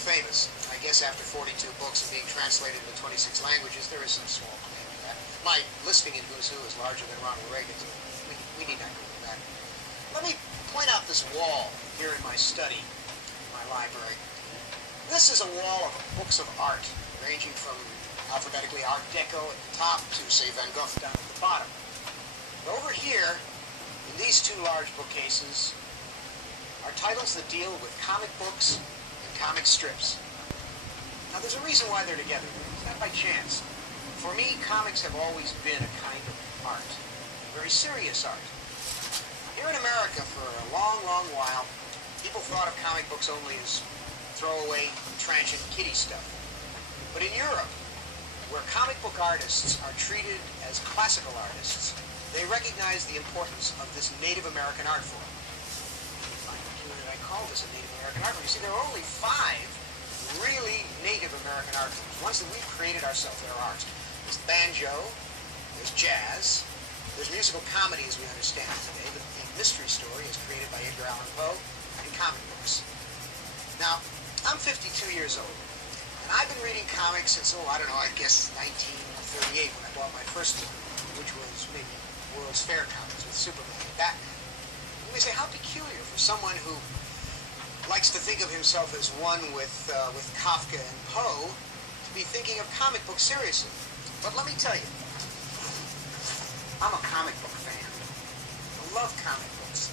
famous. I guess after 42 books and being translated into 26 languages, there is some small claim to that. My listing in Who's Who is larger than Ronald Reagan's. We need not go into that. Let me point out this wall here in my study, my library. This is a wall of books of art, ranging from alphabetically Art Deco at the top to, say, Van Gogh down at the bottom. But over here, in these two large bookcases, are titles that deal with comic books and comic strips. Now, there's a reason why they're together. It's not by chance. For me, comics have always been a kind of art, very serious art. Here in America, for a long, long while, people thought of comic books only as throwaway, transient kiddie stuff. But in Europe, where comic book artists are treated as classical artists, they recognize the importance of this Native American art form. I call this a Native American art form. You see, there are only 5 really Native American art forms, ones that we've created ourselves. They're ours. There's banjo, there's jazz, there's musical comedy as we understand it today. The mystery story is created by Edgar Allan Poe, and comic books. Now, I'm 52 years old, and I've been reading comics since, I don't know, I guess 1938 when I bought my first one, which was maybe World's Fair comics with Superman and Batman. You may say, how peculiar for someone who likes to think of himself as one with Kafka and Poe to be thinking of comic books seriously. But let me tell you, I'm a comic book fan. I love comic books.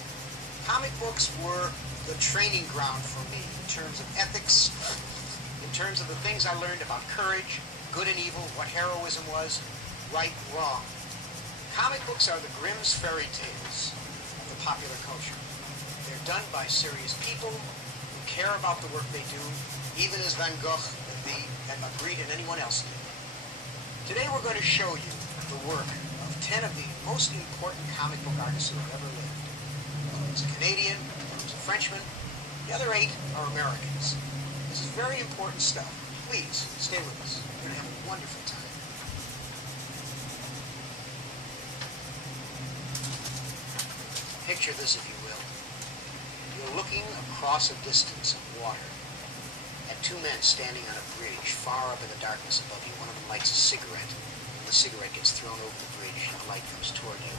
Comic books were the training ground for me in terms of ethics, in terms of the things I learned about courage, good and evil, what heroism was, right, wrong. Comic books are the Grimm's fairy tales of the popular culture. They're done by serious people who care about the work they do, even as Van Gogh and Magritte and anyone else did. Today we're going to show you the work of 10 of the most important comic book artists who have ever lived. One is a Canadian, one is a Frenchman, the other 8 are Americans. This is very important stuff. Please, stay with us. We're going to have a wonderful time. Picture this, if you will. You're looking across a distance of water at 2 men standing on a bridge far up in the darkness above you. One of them lights a cigarette, and the cigarette gets thrown over the bridge, and the light comes toward you.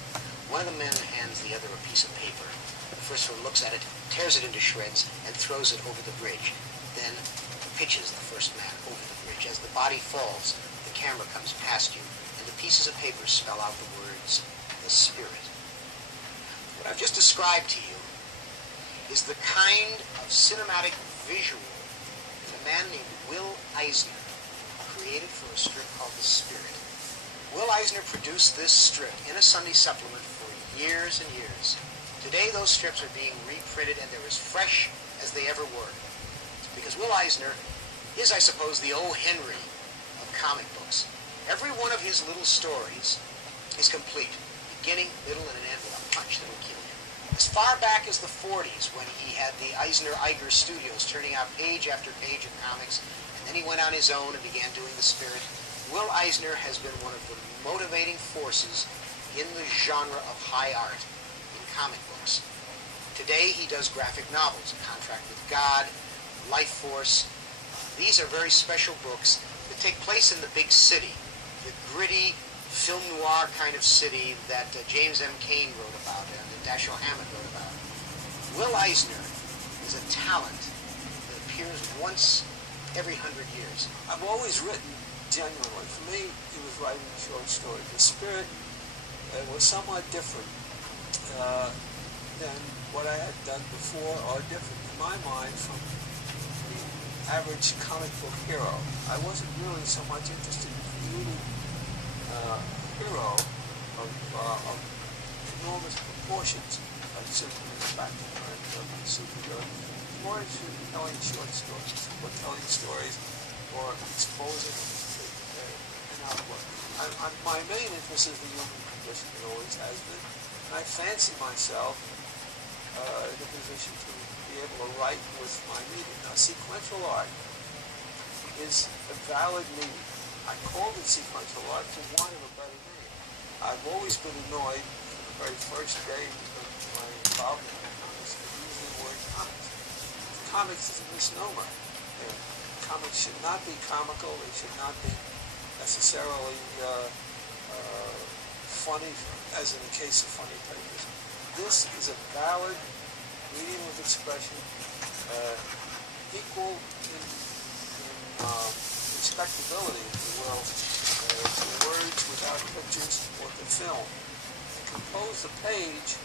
One of the men hands the other a piece of paper. The first one looks at it, tears it into shreds, and throws it over the bridge. Then pitches the first man over the bridge. As the body falls, the camera comes past you, and the pieces of paper spell out the words, "The Spirit." What I've just described to you is the kind of cinematic visual that a man named Will Eisner created for a strip called The Spirit. Will Eisner produced this strip in a Sunday supplement for years and years. Today those strips are being reprinted and they're as fresh as they ever were. Because Will Eisner is, I suppose, the O. Henry of comic books. Every one of his little stories is complete. Beginning, middle, and an end with a punch that will kill you. As far back as the 40s, when he had the Eisner-Iger Studios turning out page after page of comics, and then he went on his own and began doing The Spirit, Will Eisner has been one of the motivating forces in the genre of high art in comic books. Today he does graphic novels, A Contract with God, Life Force. These are very special books that take place in the big city, the gritty, film noir kind of city that James M. Cain wrote about and Dashiell Hammett wrote about. Will Eisner is a talent that appears once every 100 years. I've always written genuinely. For me, he was writing a short story. The Spirit was somewhat different than what I had done before, or different in my mind from the average comic book hero. I wasn't really so much interested in creating hero of enormous proportions, like Superman, Batman, and superhero. More interested in telling short stories, or telling stories, or exposing an outlook. My main interest is the human condition. It always has been. And I fancy myself in a position to be able to write with my medium. Now, sequential art is a valid medium. I called it sequential art for want of a better name. I've always been annoyed from the very first day of my involvement in comics for using the word comics. Comics is a misnomer. comics should not be comical. They should not be necessarily funny, as in the case of funny papers. This is a valid medium of expression, equal in respectability, if you will, to words without pictures or to film. And compose the page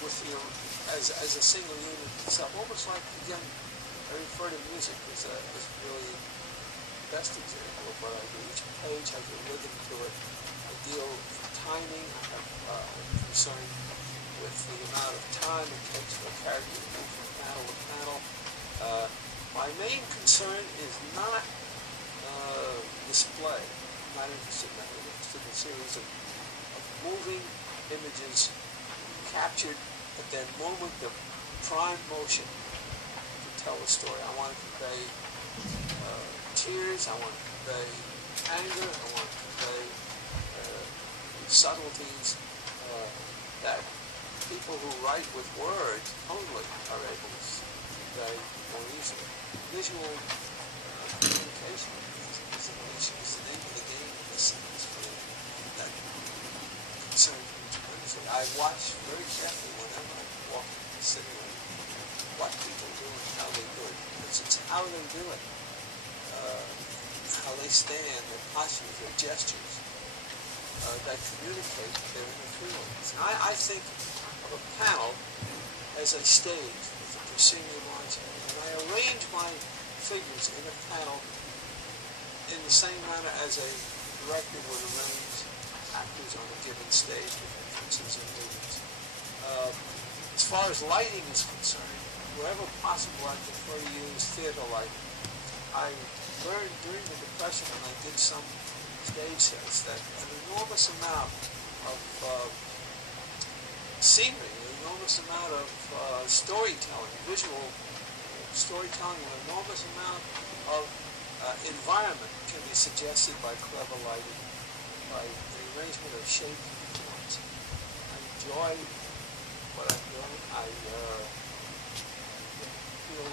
with your, as a single unit itself, almost like, again, I refer to music as really the best example of what I do. Each page has a rhythm to it. I deal in timing. I'm concerned with the amount of time it takes for a character to move from panel to panel. My main concern is not display. I'm not interested in that. I'm interested in a series of moving images captured at that moment of prime motion to tell the story. I want to convey tears. I want to convey anger. I want to convey subtleties that people who write with words only are able to convey more easily. Visual communication is the name of the game in this field. That concerns me tremendously. I watch very carefully whenever I walk in the city what people do and how they do it. It's how they do it, how they stand, their postures, their gestures, that communicate their inner feelings. I think of a panel as a stage with a proscenium margin, and I arrange my figures in a panel in the same manner as a director would arrange actors on a given stage with entrances and movements. As far as lighting is concerned, wherever possible, I prefer to use theater lighting. I learned during the Depression, when I did some stage sets, that an enormous amount of scenery, an enormous amount of storytelling, visual storytelling, an enormous amount of environment can be suggested by clever lighting, by the arrangement of shapes and forms. I enjoy what I'm doing. I feel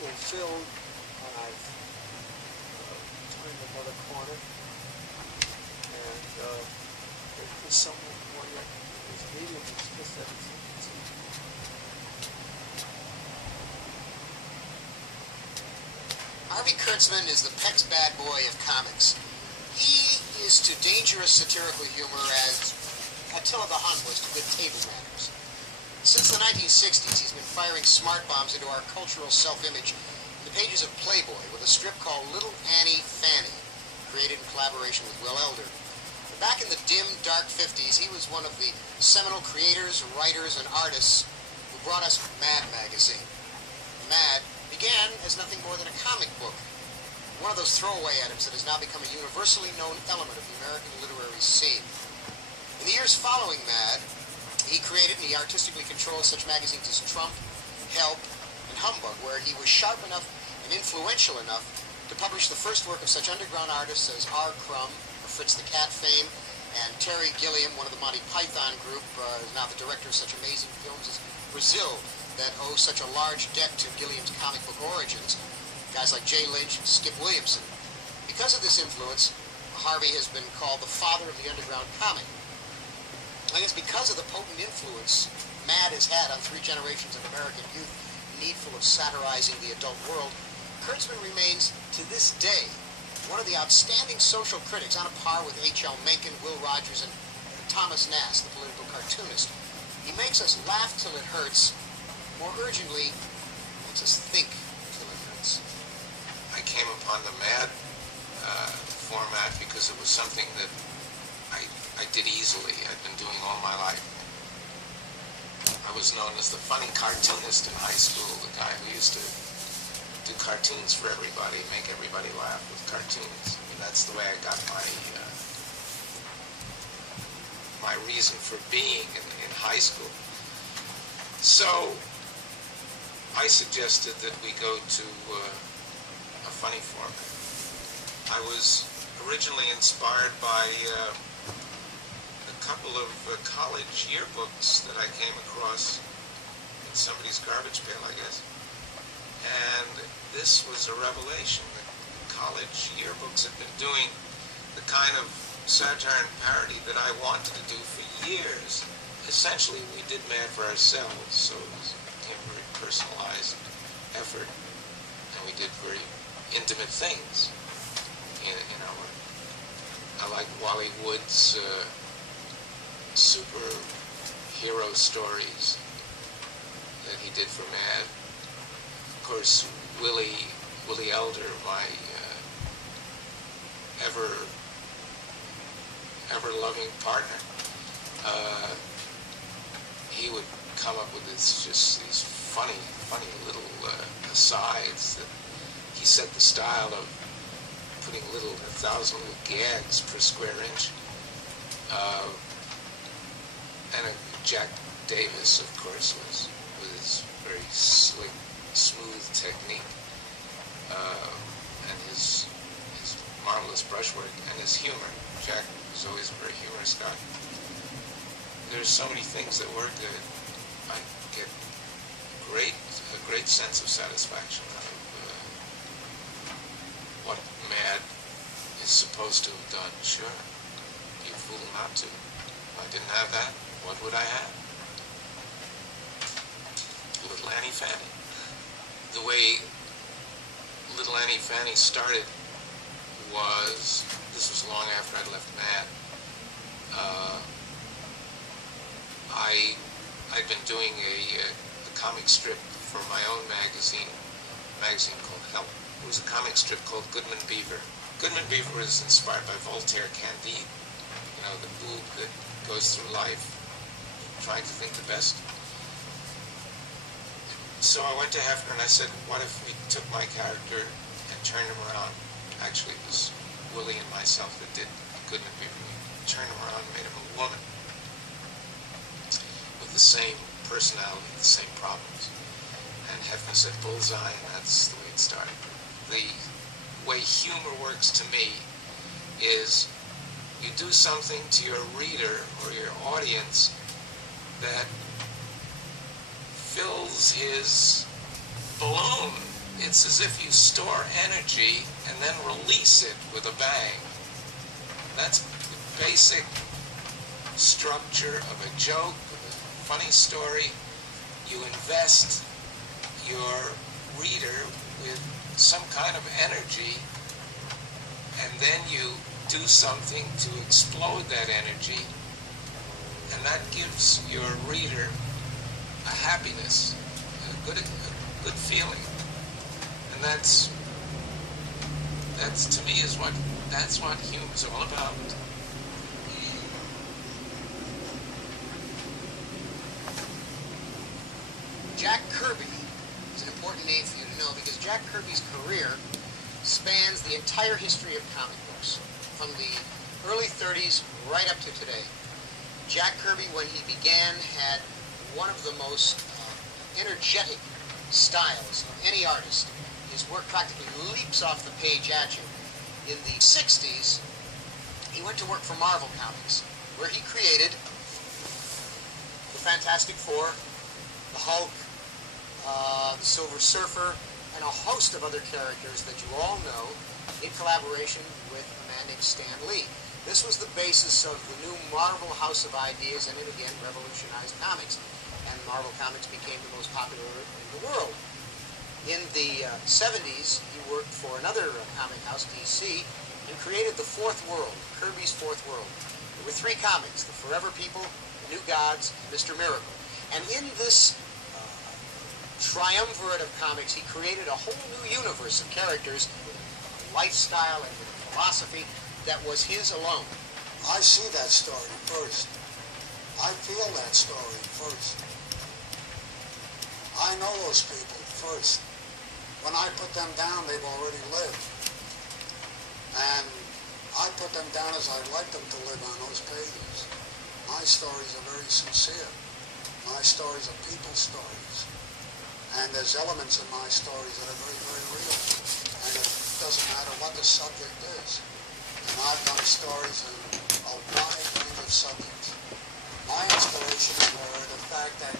fulfilled when I've turned another corner, and there's just so much more yet in this medium. It's just that it's Harvey Kurtzman is the Peck's bad boy of comics. He is to dangerous satirical humor as Attila the Hun was to good table manners. Since the 1960s, he's been firing smart bombs into our cultural self-image in the pages of Playboy with a strip called Little Annie Fanny, created in collaboration with Will Elder. But back in the dim, dark 50s, he was one of the seminal creators, writers, and artists who brought us Mad magazine. Mad began as nothing more than a comic book, one of those throwaway items that has now become a universally known element of the American literary scene. In the years following Mad, he created and he artistically controlled such magazines as Trump, Help, and Humbug, where he was sharp enough and influential enough to publish the first work of such underground artists as R. Crumb, of Fritz the Cat fame, and Terry Gilliam, one of the Monty Python group, is now the director of such amazing films as Brazil, that owe such a large debt to Gilliam's comic book origins. Guys like Jay Lynch and Skip Williamson. Because of this influence, Harvey has been called the father of the underground comic. I guess because of the potent influence Mad has had on 3 generations of American youth, needful of satirizing the adult world, Kurtzman remains, to this day, one of the outstanding social critics, on a par with H.L. Mencken, Will Rogers, and Thomas Nast, the political cartoonist. He makes us laugh till it hurts. More urgently, makes us think till it hurts. I came upon the Mad format because it was something that I did easily. I'd been doing all my life. I was known as the funny cartoonist in high school, the guy who used to do cartoons for everybody, make everybody laugh with cartoons. I mean, that's the way I got my reason for being in high school. So I suggested that we go to a funny format. I was originally inspired by a couple of college yearbooks that I came across in somebody's garbage pail, I guess. And this was a revelation. The college yearbooks had been doing the kind of satire and parody that I wanted to do for years. Essentially, we did Mad for ourselves, so it was a very personalized effort, and we did very intimate things in our work. I like Wally Wood's superhero stories that he did for Mad. Of course, Willie Elder, my ever loving partner, he would come up with these funny little asides that he set the style of putting 1,000 little gags per square inch. And Jack Davis, of course, was with his very slick, smooth technique, and his marvelous brushwork and his humor. Jack was always a very humorous guy. There's so many things that were good. I get a great sense of satisfaction out of what Mad is supposed to have done. Sure, you fool not to. If I didn't have that, what would I have? Little Annie Fanny. The way Little Annie Fanny started was, this was long after I'd left Mad. I'd been doing a comic strip for my own magazine called Help. It was a comic strip called Goodman Beaver. Goodman Beaver was inspired by Voltaire Candide, you know, the boob that goes through life trying to think the best. So I went to Hefner and I said, what if we took my character and turned him around? Actually, it was Willie and myself that did Goodman Beaver. We turned him around and made him a woman with the same personality, the same problems. And Hefner said, bullseye, and that's the way it started. The way humor works to me is you do something to your reader or your audience that fills his balloon. It's as if you store energy and then release it with a bang. That's the basic structure of a joke, of a funny story. You invest your reader with some kind of energy, and then you do something to explode that energy, and that gives your reader a happiness, a good feeling, and that's to me that's what humor's all about. Jack Kirby is an important name for you to know because Jack Kirby's career spans the entire history of comic books, from the early 30s right up to today. Jack Kirby, when he began, had one of the most energetic styles of any artist. His work practically leaps off the page at you. In the 60s, he went to work for Marvel Comics, where he created the Fantastic Four, the Hulk, the Silver Surfer, and a host of other characters that you all know, in collaboration with a man named Stan Lee. This was the basis of the new Marvel House of Ideas, and it again revolutionized comics. And Marvel Comics became the most popular in the world. In the 70s, he worked for another comic house, DC, and created the Fourth World, Kirby's Fourth World. There were three comics, The Forever People, The New Gods, Mr. Miracle. And in this triumvirate of comics, he created a whole new universe of characters with a lifestyle and with a philosophy that was his alone. I see that story first. I feel that story first. I know those people first. When I put them down, they've already lived. And I put them down as I'd like them to live on those pages. My stories are very sincere. My stories are people's stories. And there's elements in my stories that are very, very real. And it doesn't matter what the subject is. And I've done stories on a wide range of subjects. My inspirations were the fact that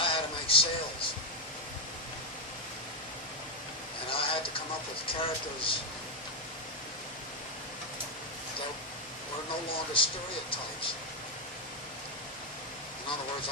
I had to make sales. had to come up with characters that were no longer stereotypes. In other words,